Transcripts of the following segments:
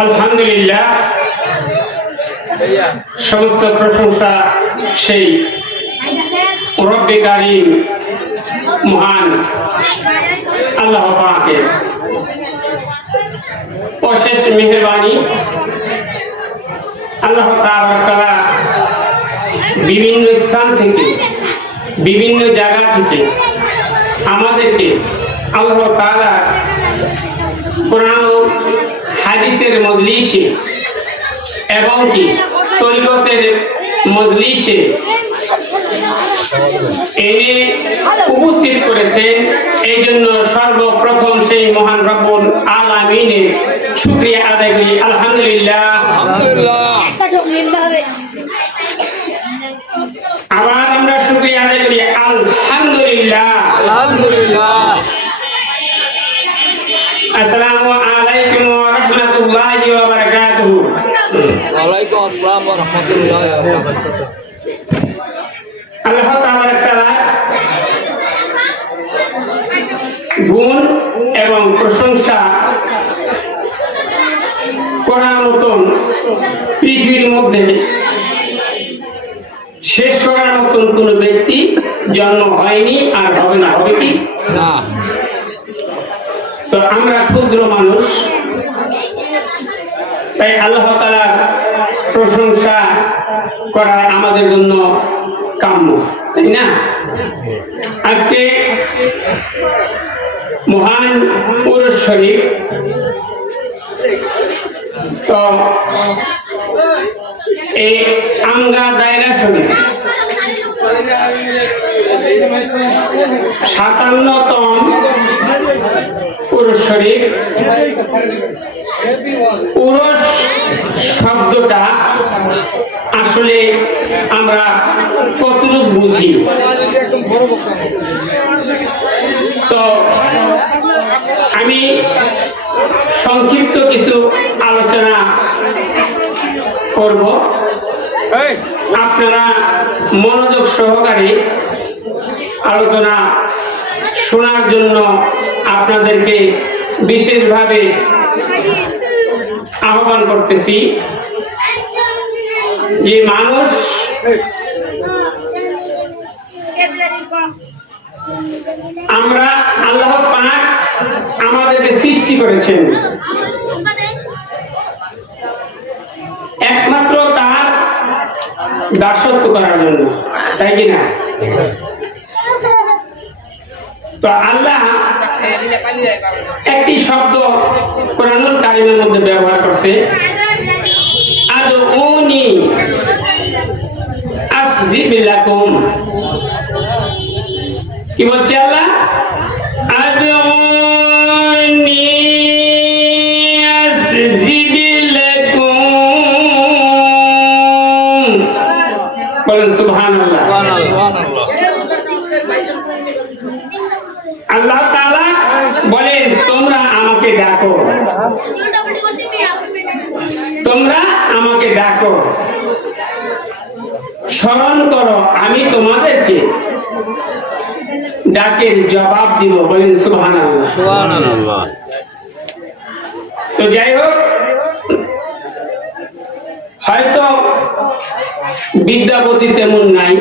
আলহামদুলিল্লাহ, সমস্ত প্রশংসা সেই রব্বে কারীম মহান আল্লাহ পাকের। অশেষ মেহেরবানি আল্লাহ তাআলা বিভিন্ন স্থান থেকে বিভিন্ন জায়গা থেকে আমাদেরকে আল্লাহ তাআলা কোরআন ও হাদিসের মজলিসে এবং কি তরিকতের মজলিসে এনে উপস্থিত করেছেন। এই জন্য সর্বপ্রথম সেই মহান রব্বুল আলামিনের শুকরিয়া আদায় করি। আলহামদুলিল্লাহ। আবার আমরা শুকরিয়া আদায় করি। আলহামদুলিল্লাহ। আসসালামু আলাইকুম ওয়া রাহমাতুল্লাহি ওয়া বারাকাতুহু। ওয়ালাইকুম আসসালাম ওয়া রাহমাতুল্লাহি ওয়া বারাকাতুহু। আল্লাহ তাআলা গুণ এবং প্রশংসা করার মতন পৃথিবীর মধ্যে শেষ করার মতন কোন ব্যক্তি জন্ম হয়নি আর হবে না। হবে কি না? তো আমরা ক্ষুদ্র মানুষ, তাই আল্লাহ তাআলার প্রশংসা করা আমাদের জন্য কাম্য, তাই না? আজকে মহান উরুস শরীফ, তো এই আমগা দায়রা শরীফ 57তম উরুস শরীফ। উরুস শব্দটা আসলে আমরা কতটুকু বুঝি? তো আমি সংক্ষিপ্ত কিছু আলোচনা করব, আপনারা মনোযোগ সহকারে আলোচনা শোনার জন্য আপনাদেরকে বিশেষভাবে আহ্বান করতেছি। যে মানুষ আমরা আল্লাহ পাক আমাদেরকে সৃষ্টি করেছেন একমাত্র তার দাসত্ব করার জন্য, তাই কিনা? তো আল্লাহ একটি শব্দ কোরআনুল কারীমের মধ্যে ব্যবহার করছে, আদউনি আসজিব লাকুম। কি বলছে আল্লাহ? আদউনি আসজিব লাকুম। বলেন সুবহানাল্লাহ। আল্লাহ তাআলা বলেন, তোমরা আমাকে ডাকো, তোমরা আমাকে ডাকো, স্মরণ করো, আমি তোমাদেরকে ডাকের জবাব দিব। বলেন সুবহানাল্লাহ। সুবহানাল্লাহ। তো যাই হোক, হয়তো বিদ্যাপতি তেমন নাই,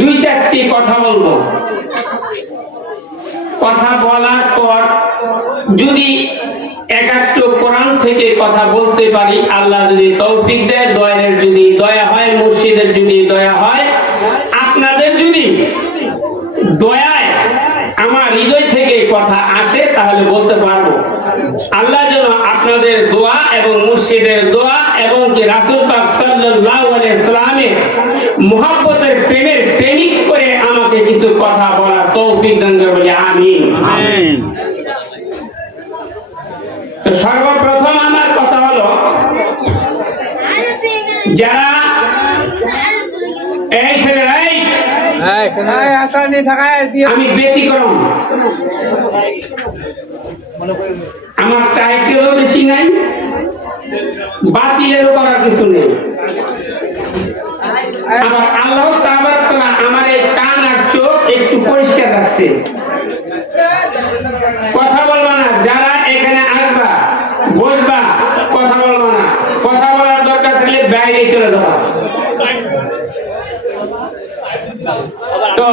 দুই চারটি কথা বলবো। কথা বলার পর যদি একটু কোরআন থেকে কথা বলতে পারি, আল্লাহ যদি তৌফিক দেয়, দয়ার যদি দয়া হয়, মুর্শিদের যদি দয়া হয়, আপনাদের যদি দয়ায় আমার হৃদয় থেকে কথা আসে, তাহলে বলতে পারবো। আল্লাহ যেন আপনাদের দোয়া এবং মুর্শিদের দোয়া এবং কি রাসূল পাক সাল্লাল্লাহু আলাইহি সাল্লামের মুহাব্বতের প্রেমের ট্রেনিং করে আমাকে কিছু কথা বলার তৌফিক দান করে, বলি আমিন। আমিন। তো সর্বপ্রথম আমার কথা হলো, যারা এই ছেলেরাই, আমি ব্যতিক্রম, আমার টাইটেলও বেশি নাই, বাতিলেরও করার কিছু নেই। আবার আল্লাহ তাআলা আমার এই কান আর চোখ একটু পরিষ্কার রাখছে। কথা বলবা না, যারা এখানে আসবা বসবা হলে বাইরে চলে যাওয়া। তো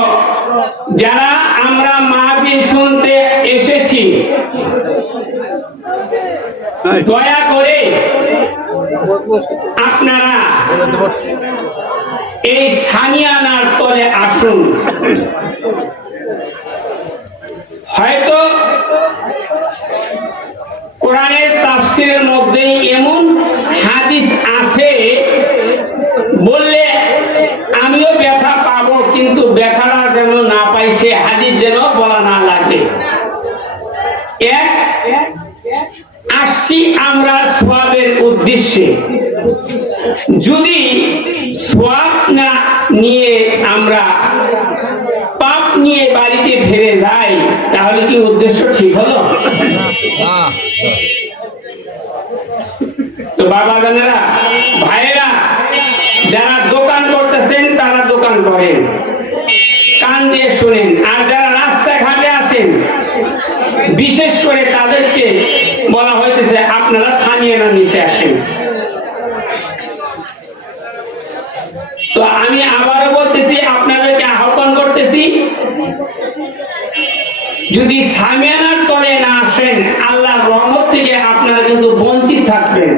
যারা আমরা মাহফিল শুনতে এসেছি, দয়া করে আপনারা এই সামিয়ানার তলে আসুন। হয়তো কোরআনের তাফসীরের মধ্যে এমন হাদিস আছে বললে আমিও ব্যথা পাবো, কিন্তু ব্যথাটা যেন না পাই, সে হাদিস যেন বলা না লাগে। আসছি আমরা সওয়াবের উদ্দেশ্যে। যদি সওয়াব না নিয়ে আমরা পাপ নিয়ে বাড়িতে ফিরে যাই, তাহলে কি উদ্দেশ্য ঠিক হলো? তো বাবা জানেরা, ভাইয়েরা, যারা দোকান করতেছেন তারা দোকান করেন, কান দিয়ে শুনেন। আর যারা রাস্তাঘাটে আছেন, বিশেষ করে তাদেরকে বলা হইতেছে আপনারা সামিয়ানা নিচে আসেন। তো আমি আবারও বলতেছি, আপনাদেরকে আহ্বান করতেছি, যদি সামিয়ানার তলে না আসেন, আল্লাহর রহমত থেকে আপনারা কিন্তু বঞ্চিত থাকবেন।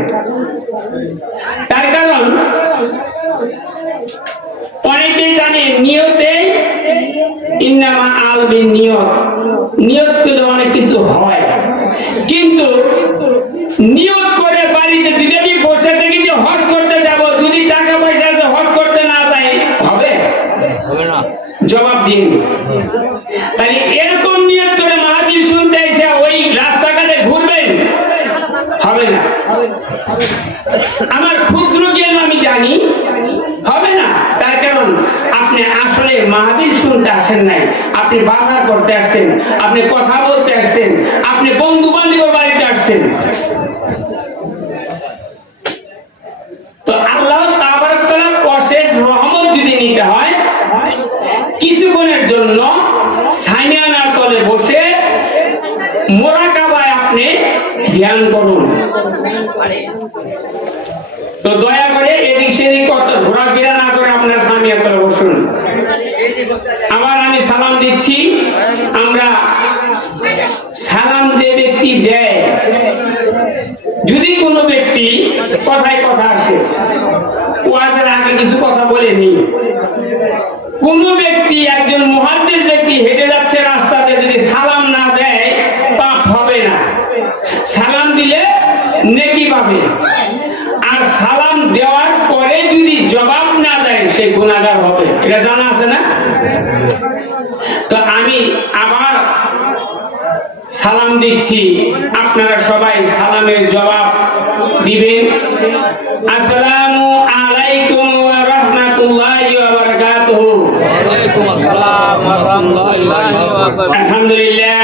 তার কারণ অনেকেই জানে নিয়তে ইন্নামা আল বিন নিয়ত, নিয়ত করলে অনেক কিছু হয়, কিন্তু নিয়ত করে বাড়িতে যদি আমি বসে থাকি যে হজ করতে যাব, যদি টাকা পয়সা আছে হজ করতে না যাই, হবে? হবে না। জবাব দিন। তাই এরকম নিয়ত করে মাহফিল শুনতে এসে ওই রাস্তাঘাটে ঘুরবেন, হবে না। আমার ক্ষুদ্র জ্ঞান আমি জানি, হবে না। তার কারণ আপনি আসলে মাহফিল শুনতে আসেন নাই, আপনি বাজার করতে আসছেন, আপনি কথা বলতে আসছেন, আপনি বন্ধু বান্ধবের বাড়িতে আসছেন। তো আল্লাহ তাবারক তাআলার অশেষ রহমত যদি নিতে হয়, কিছুক্ষণের জন্য সামিয়ানার তলে বসে মুরাকাবায় আপনি ধ্যান করুন। তো দয়া করে এদিক সেদিক ঘোরাফেরা না করে আপনার সামিয়ানার তলে বসুন। আবার আমি সালাম দিচ্ছি। আমরা সালাম যে ব্যক্তি দেয়, যদি কোনো ব্যক্তি কথায় কথা আসে, ওয়াজের আগে কিছু কথা বলেনি, কোন ব্যক্তি, একজন মুহাদ্দিস ব্যক্তি হেঁটে যাচ্ছে রাস্তাতে, যদি সালাম না দেয় পাপ হবে না, সালাম দিলে নেকি পাবে। আর সালাম দেওয়ার পরে যদি জবাব না দেয় সে গুনাহগার হবে, এটা জানা আছে না? তো আমি আবার সালাম দিচ্ছি, আপনারা সবাই সালামের জবাব দিবেন। আসসালামু আলাইকুম ওয়া রাহমাতুল্লাহি ওয়া বারাকাতুহু। ওয়া আলাইকুম আসসালাম ওয়া রাহমাতুল্লাহি ওয়া বারাকাতুহু। আলহামদুলিল্লাহ।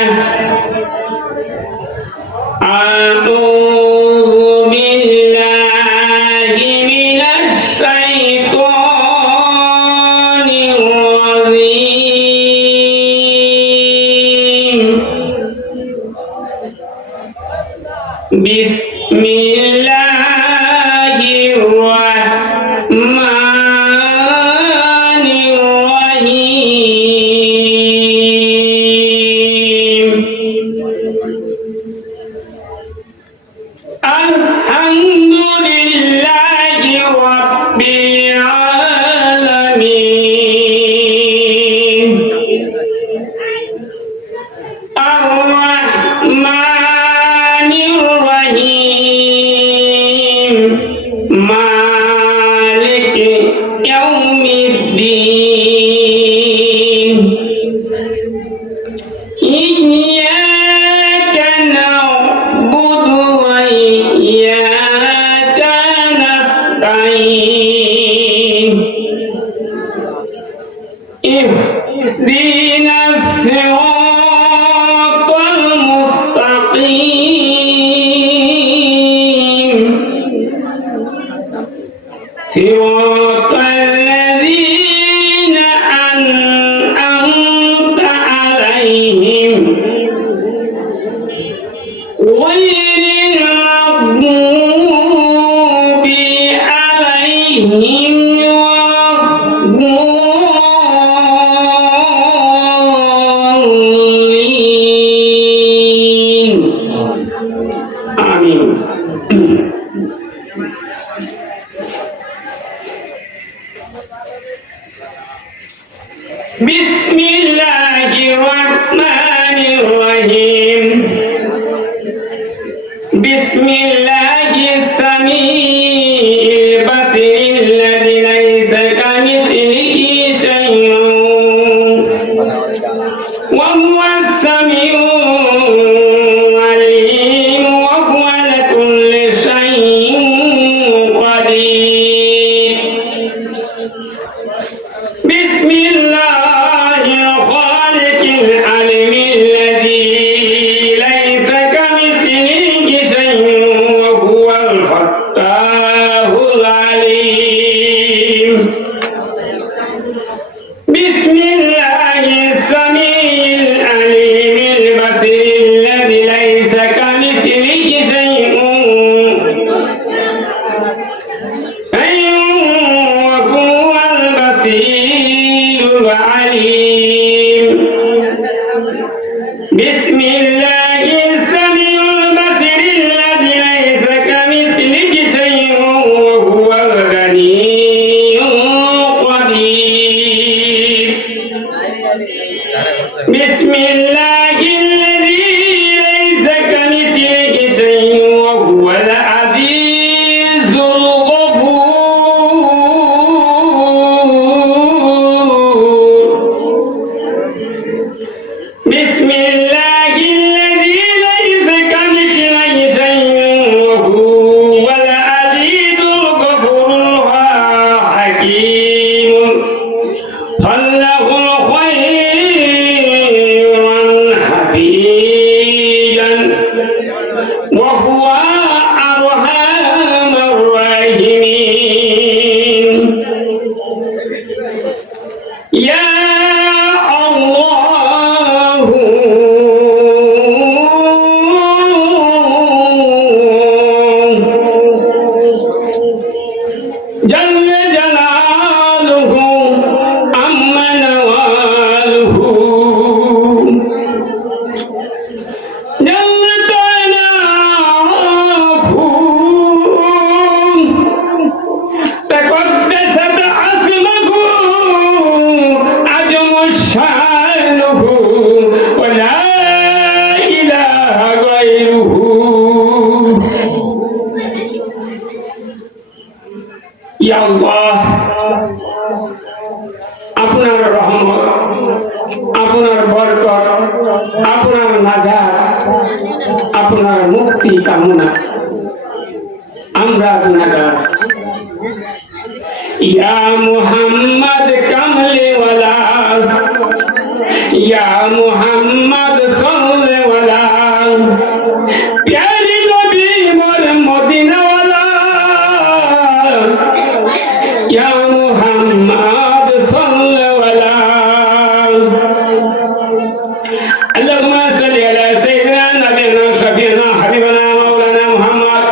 আউযু বিল্লাহি মিনাশ শাইতানির রাজীম। বিসমিল্লাহির রাহমানির রাহিম। আলহামদুলিল্লাহি রাব্বিল আলামিন। আর-রাহমানির রাহিম। মালিকি ইয়াউমিদ্দিন। ইয়্যাকা না'বুদু ওয়া ইয়্যাকা নাস্তাঈন। ইহদিনাস সিরাতাল মুস্তাকিম। সিরাতাল্লাযীনা আন'আমতা আলাইহিম গায়রিল মাগদুবি আলাইহিম বিসমিল্লাহির রহমানির রহিম বিসমিল্লাহিস সামিউল বাসিরিল্লাযী লাইসা কামিসলিহি শাইউন ওয়া হুয়াস সামিউল আলীম ওয়া হুয়া আলা কুল্লি শাইইন কাদির বিসমিল্লাহির খালিকিল আলিমিল্লাযী লাইসা কামিসলিহি শাইউন ওয়া হুয়াল ফাত্তাহুল আলীম বিসমিল্লাহিস সামিউল আলিমিল বাসিরিল্লাযী লাইসা কামিসলিহি শাইউন ওয়া হুয়াল বাসীরুল আলীম বিসমিল্লাহিস সামিউল বাসিরিল্লাযী লাইসা কামিসলিহি শাইউন ওয়া হুয়াল গানিয়্যুল কাদির বিসমিল্লাহিল্লাযী লাইসা কামিসলিহি শাইউন ওয়া হুয়াল আজিজুল গফুর বিসমিল্লাহিল্লাযী লাইসা কামিসলিহি শাইউন ওয়া হুয়াল আজিজুল গফুরুল হাকীম ফাল্লাহুল খায়রান হাফিজান ওয়া হুয়া আরহামুর রাহিমিন ইয়া আল্লাহু জাল্লা জালালুহু আম্মা নাওয়ালুহু জাল্লা তাআলাহু তাকদ্দাসাত আসমাহু আজমুশ শানুহু ওয়া লা ইলাহা গায়রুহু ইয়া আল্লাহ আপনার রহমত আপনার বরকত আপনার নাজাত আপনার মুক্তি কামনা আমরা গুনাহগার ইয়া মুহাম্মদ কামলিওয়ালা ইয়া মুহাম্মদ সাল্লাল্লাহু প্যারি নবী মোর মদিনাওয়ালা ইয়া মুহাম্মদ সাল্লাল্লাহু আল্লাহুম্মা সাল্লি আলা সাইয়্যিদিনা নাবিয়িনা শাফিঈনা হাবিবানা মাওলানা মুহাম্মদ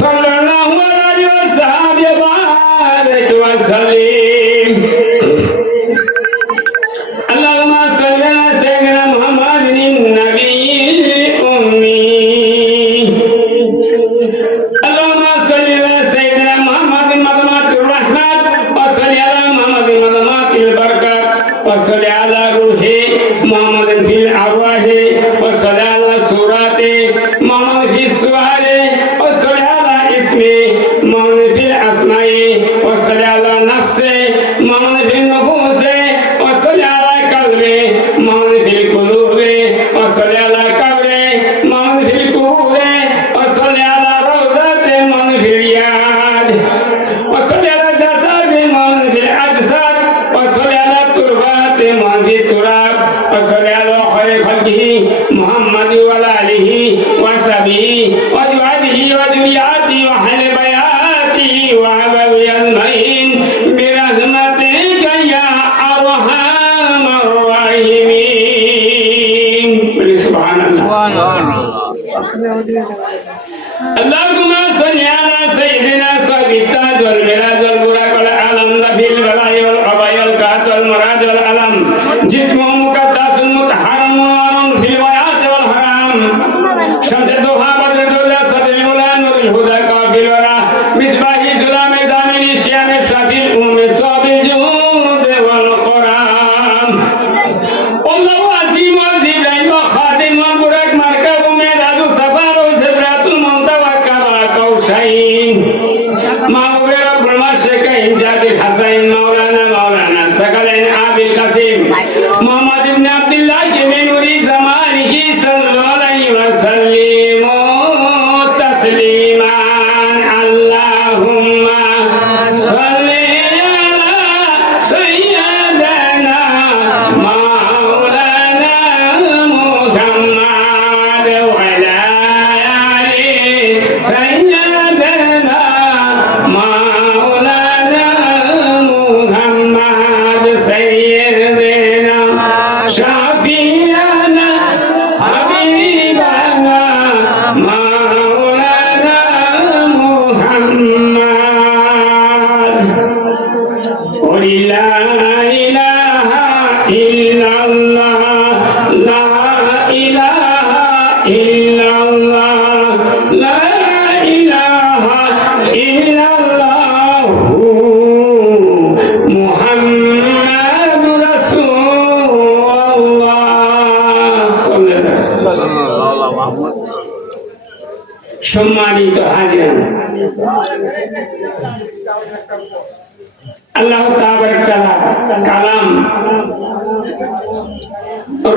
সাল্লাল্লাহু আলাইহি ওয়াসাল্লাম বারাক ওয়া সাল্লিম আল্লাহুম্মা সাল্লি আলা সাইয়্যিদিনা মুহাম্মাদিন নাবিয়্যিল উম্মি اللهم صل على سيدنا محمد مدمات الرحمة وصل على محمد مدمات البركات وصل على روح محمد في الأرواح وصل على سورة محمد في السؤال وصل على اسم محمد في الأسماء وصل على نفس محمد في النفوس وصل على قلب محمد في القلوب وصل على قبر محمد في القبور وصل على روضة محمد في الرياض وصل على جسد محمد في الأجساد وصل على تربات محمد في التراب وصل على خير خلقه محمد وعلى آله وصحبه وأزواجه وذرياته وأهل بياته وأحبابه أجمعين برحمتك يا أرحم الراحمين سبحان الله اللهم صل على سيدنا صاحب التاج والميراج والبراق والعالم في البلاء والقضاء والقهر والمراد والألم جسمه مقدس مطهر منور في البياض والحرام شمس الضحى بدر الدجى صدر الأولى نور الهدى হুসাইন মাওলানা রব্বুল মাশরিকাইন জাদিল হাসাইন মাওলানা সাকালাইন আবিল কাসিম মুহাম্মদ ইবনে আব্দুল্লাহ মিনুরি জামানিহি সাল্লাল্লাহু আলাইহি ওয়াসাল্লিম তাসলিমান আল্লাহুম্মা সাল্লি আলা সাইয়্যিদানা মাওলানা মুহাম্মদ ওয়া আলা আলি সাইয়্যিদানা মাওলানা মুহাম্মদ সাইয়্যিদানা শাফিয়ানা হাবিবানা মাওলানা মুহাম্মদ ওয়া লা ইলাহা ইল্লাল্লাহ লা ইলাহা ইল্লাল্লাহ লা ইলাহা ইল্লাল্লাহ মুহাম্মাদুর রাসূলুল্লাহ সাল্লাল্লাহু আলাইহি ওয়াসাল্লাম। সম্মানিত হাজিরান, আল্লাহ তাবারক তাআলা কালাম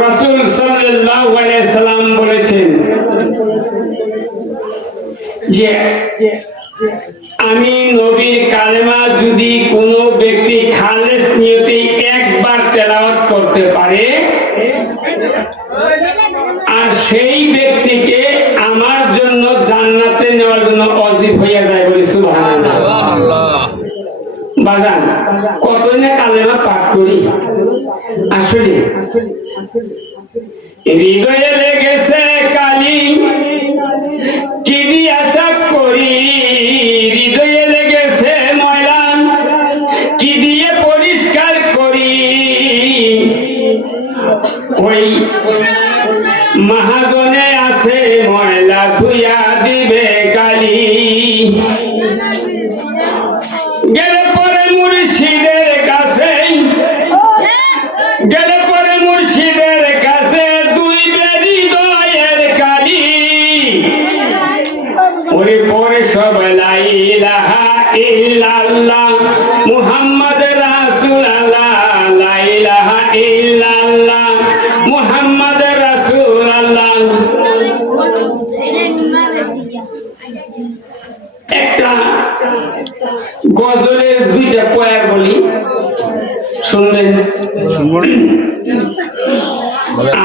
রাসূল সাল্লাল্লাহু আলাইহি সাল্লাম বলেছেন যে আমি নবীর কালেমা যদি কোনো ব্যক্তি খালেস নিয়তে একবার তেলাওয়াত করতে পারে আর সেই ব্যক্তিকে আমার জন্য জান্নাতে নেওয়ার জন্য ওয়াজিব হয়ে যায় বলি সুবহানাল্লাহ। বাজান কতই না কালেমা পাঠ করি, আসলে হৃদয়ে লেগেছে কালি কি দিয়া সাফ করি, হৃদয়ে লেগেছে ময়লা কি দিয়ে পরিষ্কার করি, ওই মহাজনে আছে ময়লা ধুইয়া দিবে কালি, গেলে পরে মুর্শিদের কাছে, গেলে পরে মুর্শিদের কাছে দুই বেরি দয়ের কালি, ওরে পরে সব লা ইলাহা ইল্লাল্লাহ মুহাম্মদ রাসূলুল্লাহ, লা ইলাহা ইল্লাল্লাহ মুহাম্মদ রাসূলুল্লাহ। একটা গজলের দুইটা পয়ার বলি, শুনবেন?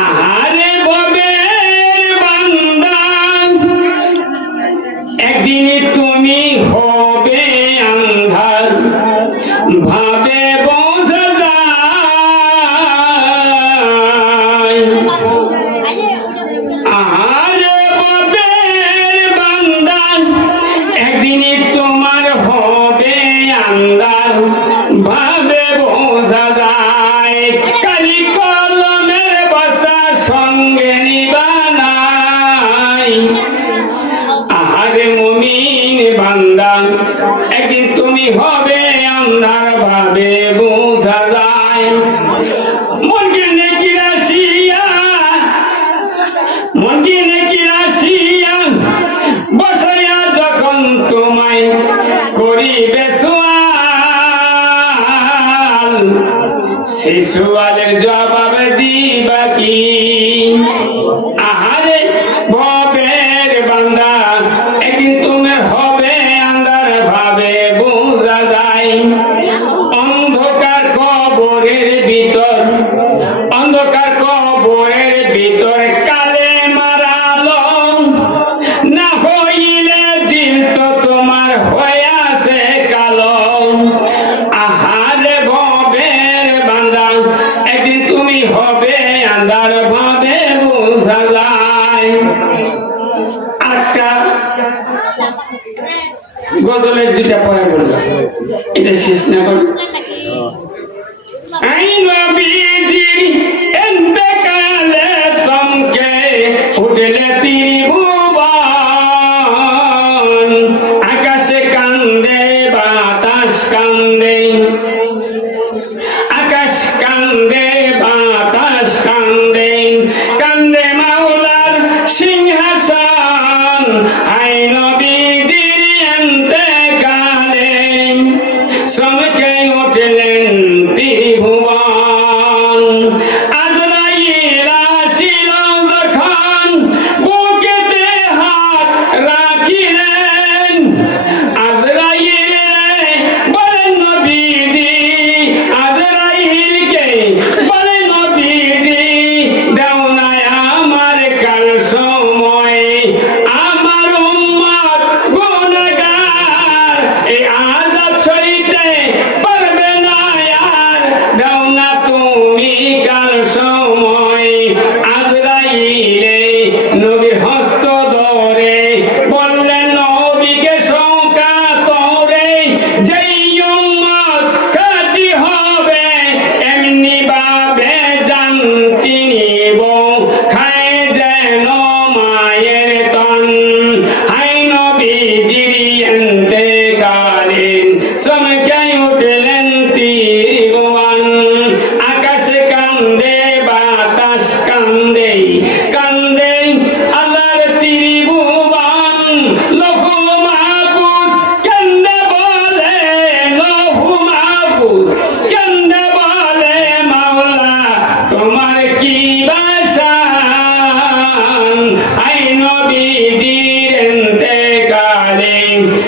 আহারে ভবের বান্দা একদিন তুমি হবে আন্ধার, ভাবে বোঝা যায়। আহারে ভবের বান্দা একদিন তোমার হবে আন্ধার, ভাবে বোঝা যায়। কালি কলমের বস্তা সঙ্গে নিবা নাই, আহারে মুমিন বান্দা একদিন তুমি হবে আন্ধার, ভাবে বোঝা যায়। মনকে নেকি রাশিয়া, মনকে নেকি রাশিয়া বসাইয়া যখন তোমায় করিবে সুয়াল, সেই সুয়ালের জবাব দিবা কি? আহারে ভবের বান্দা একদিন তুমি হবে আন্ধার, ভাবে বোঝা যায়। অন্ধকার কবরের ভিতর, অন্ধকার কবরের ভিতর কালে মারালো না হইলে দিল তো তোমার হয়ে আছে কালো। আহারে ভবের বান্দা একদিন তুমি হবে আন্ধার, ভাবে বোঝা যায়। আটটা গজলের দুইটা পড়া বললো, এটা শেষ না করে আই নবীজি ইন্তেকালে সমকে উঠলে ত্রিভুবন, আকাশে কান্দে বাতাস কান্দে, আকাশ কান্দে বাতাস কান্দে, কান্দে মাওলার সিংহাসন। আই নবীজির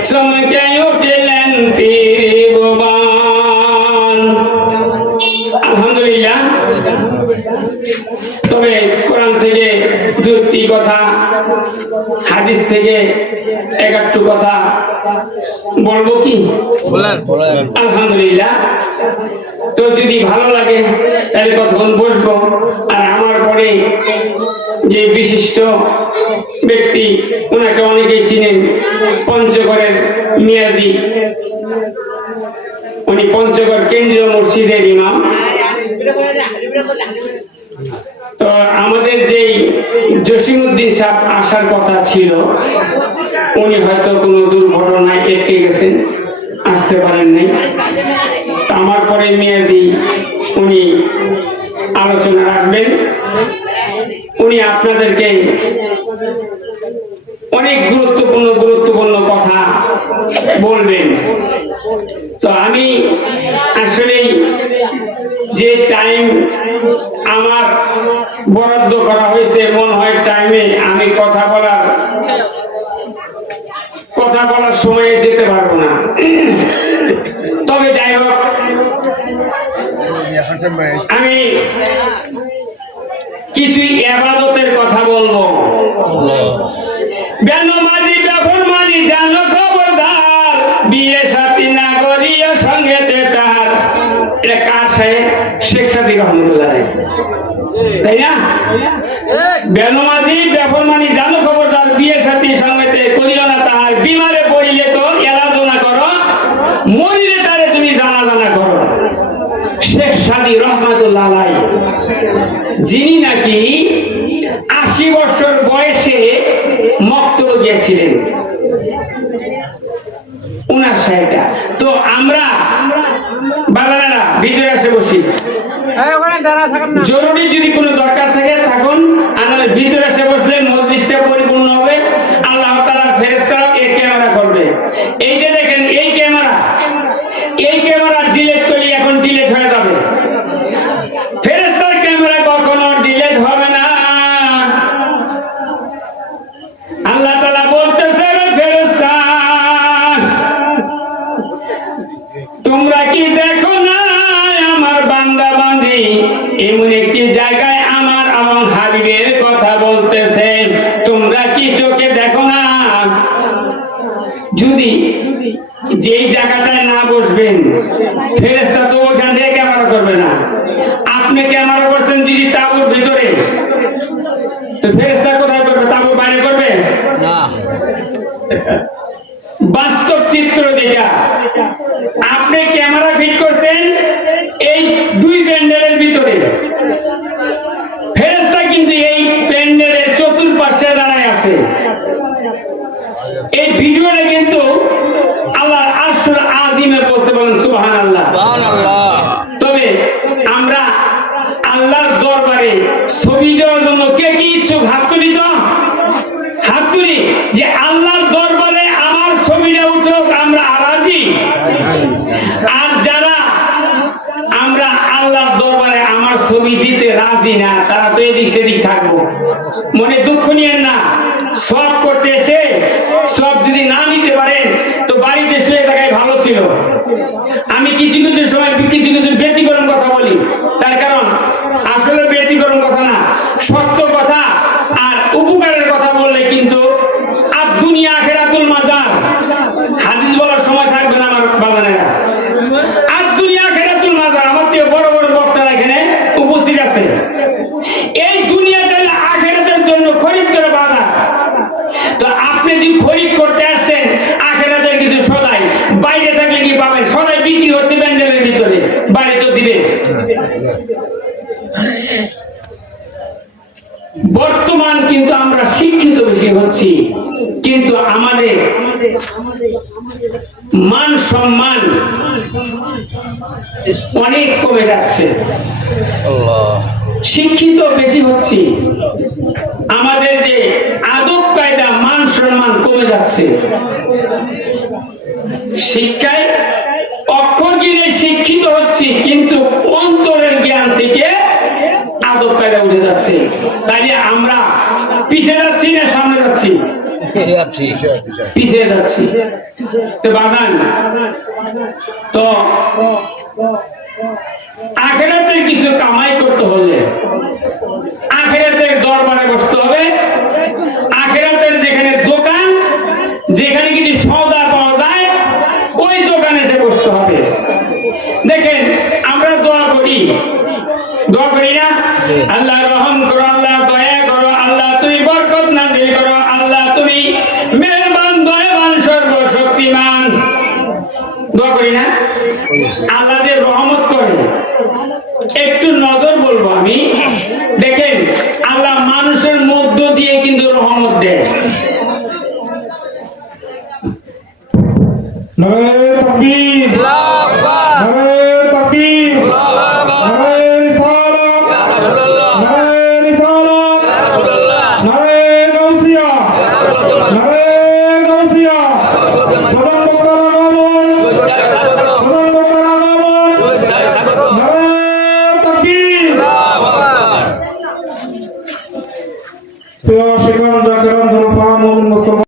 চমকে উঠলেন ত্রিভুবন। আলহামদুলিল্লাহ। তবে কোরআন থেকে যুক্তি কথা, হাদিস থেকে একটু কথা বলবো কি? আলহামদুলিল্লাহ। তো যদি ভালো লাগে তাহলে কতক্ষণ বসবো। আর আমার পরে যে বিশিষ্ট ব্যক্তি, ওনাকে অনেকেই চিনেন, পঞ্চগড়ের মিয়াজি, উনি পঞ্চগড় কেন্দ্রীয় মসজিদের ইমাম। তো আমাদের যেই জসিমউদ্দিন সাহেব আসার কথা ছিল, উনি হয়তো কোনো দুর্ঘটনায় আটকে গেছেন, আসতে পারেন নাই। আমার পরে মিয়াজি উনি আলোচনা রাখবেন। উনি আপনাদেরকে অনেক গুরুত্বপূর্ণ কথা বলবেন। তো আমি আসলে যে টাইম আমার বরাদ্দ করা হয়েছে, মনে হয় টাইমে আমি কথা বলার সময়ে যেতে পারবো না। তবে যাই হোক, আমি কিছু ইবাদতের কথা বলবো। বেনমাজি বেফরমানি জানো খবরদার, বিয়ে সাথী না করিয়া সঙ্গেতে তার। এটা কার সাহেব? শেখ সাদী রহমতুল্লাহ, তাই না? বেনমাজি বেফরমানি জানো খবরদার, বিয়ে সাথী সঙ্গেতে করিও না তাহার। বিমারে পড়িলে তো এলাজও না করো, মরিলে তারে তুমি জানা করো। শেখ সাদী রহমতুল্লাহ আলাইহি, যিনি নাকি 80 বছর বয়সে মক্তব গিয়েছিলেন, উনার সাহেবটা। তো আমরা বাজারেরা ভিতরে আসে বসি, জরুরি যদি কোনো দরকার থাকে থাকুন, আর নাহলে ভিতরে এসে বসলে মজলিসটা পরিপূর্ণ হবে। আল্লাহ তাআলার ফেরেশতারা এই ক্যামেরা করবে। এই যে দেখেন, এই ক্যামেরা ডিলিট করলে এখন ডিলিট হয়ে যাবে। ফেরেশতার ক্যামেরা কখনো ডিলিট হবে না। আল্লাহ তাআলা বলতেছে, ফেরেশতা তোমরা কি দেখো না আমার বান্দা বান্দি এমন একটি জায়গায় আমার এবং হাবিবের কথা বলতেছে, তোমরা কি চোখে দেখো না? যদি যেই জায়গাটায় না বসবেন, ফেরেশতা তো ওখান থেকে ক্যামেরা করবে না। আপনি ক্যামেরা করছেন যদি তাঁবুর ভিতরে, তো ফেরেশতা কোথায় করবে? তাঁবুর বাইরে করবে না। বাস্তব চিত্র যেটা, আপনি ক্যামেরা ফিট করছেন এই 2 প্যান্ডেলের ভিতরে, ফেরেশতা কিন্তু এই প্যান্ডেলের চতুর্পাশে দাঁড়ায় আছে। এই ভিডিওটা কিন্তু আল্লাহর আরশুল আজিমে পৌঁছে, বলেন সুবহানাল্লাহ। তবে আমরা আল্লাহর দরবারে ছবি দেওয়ার জন্য কে কি ইচ্ছুক? হাত তুলি তো, হাত তুলি যে আল্লাহর দরবারে আমার ছবিটা উঠুক, আমরা রাজি। আর যারা আমরা আল্লাহর দরবারে আমার ছবি দিতে রাজি না, তারা তো এদিক সেদিক থাকবো। মনে দুঃখ নিয়েন না, সব করতে এসে সব যদি না নিতে পারেন তো বাড়িতে শুয়ে থাকাই ভালো ছিল। আমি কিছু সময় কিছু ব্যতিক্রম কথা বলি, তার কারণ আসলে ব্যতিক্রম কথা না, সত্য কথা আর উপকারের কথা বললে কিন্তু আর দুনিয়া আখিরাতুল মাজার, হাদিস বলার সময় থাকবে না আমার বাজানেরা। আর দুনিয়া আখিরাতুল মাজার, আমার থেকে বড় বড় বক্তারা এখানে উপস্থিত আছে। এই দুনিয়াটা আখিরাতের জন্য খরিদ করে বাজার। তো আপনি যদি খরিদ করতে আসছেন আখিরাতের কিছু সদাই, বাইরে থাকলে কি পাবেন? সদাই বিক্রি হচ্ছে প্যান্ডেলের ভিতরে, বাইরে তো দিবে। বর্তমান কিন্তু আমরা শিক্ষিত বেশি হচ্ছি, কিন্তু আমাদের মান সম্মান অনেক কমে যাচ্ছে। শিক্ষিত বেশি হচ্ছি, আমাদের যে আদব কায়দা মান সম্মান কমে যাচ্ছে। শিক্ষায় অক্ষর জ্ঞানে শিক্ষিত হচ্ছি, কিন্তু অন্তরের জ্ঞান থেকে আদব কায়দা উঠে যাচ্ছে। তাই আমরা পিছিয়ে যাচ্ছি না সামনে যাচ্ছি? পিছিয়ে যাচ্ছি। তো বাজান, তো আখিরাতের কিছু কামাই করতে হলে আখিরাতের দরবারে বসতে হবে। আখিরাতের যেখানে দোকান, যেখানে কিছু সওদা পাওয়া যায়, ওই দোকানে এসে বসতে হবে। দেখেন আমরা দোয়া করি না? আল্লাহ রহম করো, আল্লাহ দয়া করো, আল্লাহ তুমি বরকত নাযিল করো, আল্লাহ তুমি মেহেরবান দয়াবান সর্বশক্তিমান। দোয়া করি না? আল্লাহ যে রহমত করে, একটু নজর বলবো আমি। দেখেন আল্লাহ মানুষের মধ্য দিয়ে কিন্তু রহমত দেয়। নারে তাকবীর, নারে তাকবীর, নারে রিসালাত, নারে রিসালাত, নারে গাউসিয়া, নারে গাউসিয়া। প্রধান বক্তার আগমন, প্রধান বক্তার আগমন, নারে তাকবীর। প্রিয় শিক্ষক জাকিরান ধর্মপ্রাণ মুমিন মুসলমান